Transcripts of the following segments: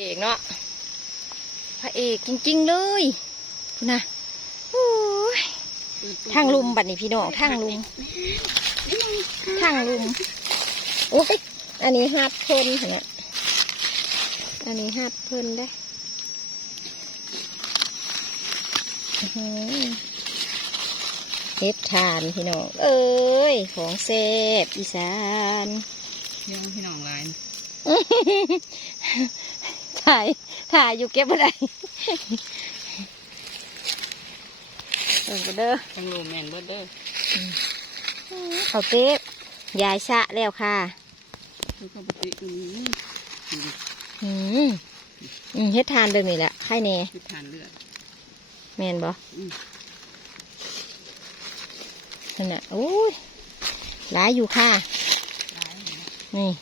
เอกเนาะพระเอกจริง ๆ เลยพูนะโอ้ยทางลุมบัดนี้พี่น้องทางลุมทางลุมโอ้ยอันนี้ฮัดเพิ่นเนี่ยอันนี้ฮัดเพิ่นได้อื้อหือเฮ็ดทานพี่น้องเอ้ยของเซฟอีสานเรื่องพี่น้องลาย ถ่ายถ่ายอยู่เก็บอะไรเออเด้อทั้งโรแมนเบิร์ดเด้อเขาเก็บยายชะแล้วค่ะคือปกติอืมอืมอืมเฮ็ดทานเดิมนี่แหละไข่แน่คือทานเลือดแม่นบ่อืมนั่นน่ะโอ้ยหลายอยู่ค่ะลายเห็นไหม นี่อืม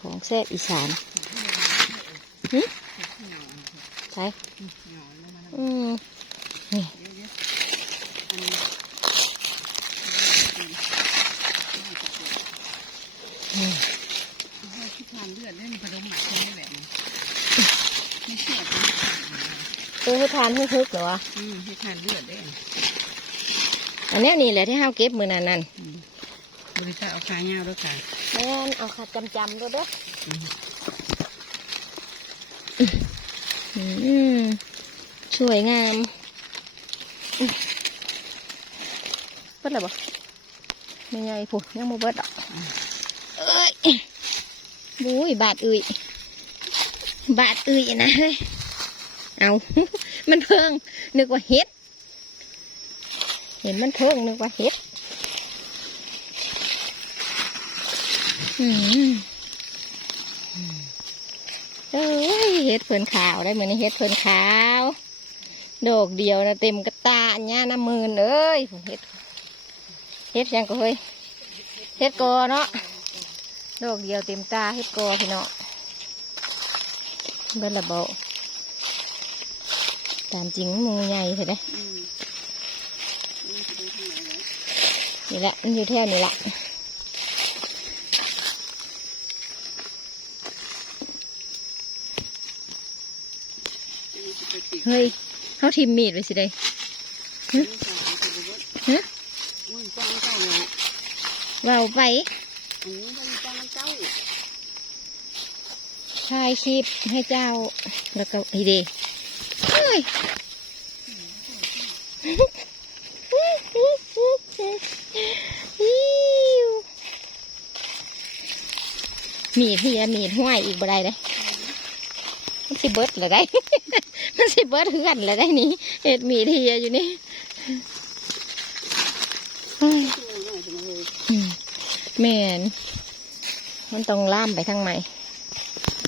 ของแซ่บอีสานหึใช่หนอนลงมาแล้วอืมเยอะๆอันนี้อืมคือทานเลือดเล่นพนมหมักคนนี้แหละไม่เชื่อเป็นทานเออให้ทานให้ทึกเหรอวะอืมให้ทานเลือดได้อันเนี้ยนี่แหละที่ห้าเก็บมือนั้นนั่นอืม บริษัทเอาคาเงาด้วยค่ะแม่นเอาขัดจำจำด้วยเด้ออืมอืมสวยงามอืมเบิดแล้วบ่ไม่ไงผู้ยังโมเบิดดอกเอ้ยบุ้ยบาดอุ้ยบาดอุ้ยนะเฮ้ยเอามันเพิ่งนึกว่าเห็ด เห็นมันเพิ่งนึกว่าเห็ดอืม เอ้ยเฮ็ดเพิ่นขาวได้เหมือนเฮ็ดเพิ่นขาวดอกเดียวนะเต็มกระตาอันนี้น้ำมืนเอ้ยเฮ็ดเฮ็ดยังก็เฮ้ยเฮ็ดกอเนาะดอกเดียวเต็มตาเฮ็ดกอพี่เนาะเบิ่นละเบาตามจริงมือใหญ่เห็นไหมนี่จะได้ที่ไหนแล้วนี่แหละมันอยู่แถวนี้ละอันนี้จะไปติด เฮ้ยเขาทิมมีดไว้สิได้นี่ค่ะจะไปเบิดฮะอุ้ยจ้างเจ้าเลยเบาไปอันนี้มันจ้างเจ้าถ่ายคลิปให้เจ้า แล้วก็อีเดเฮ้ยมีดเฮียมีดห้วยอีกบ่ได้เลยมันสิเบิดเลยได้ สิเบิดเหือนเลยได้นี้เห็ดมีเทียอยู่นี่เมาเลยอืมแม่นมันต้องล่ามไปทางไหน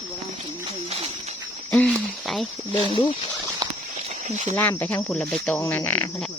โบราณผมไม่ไปเดินดูมันสิล่ามไปทางผุนละใบตองหนาๆพุ่นละ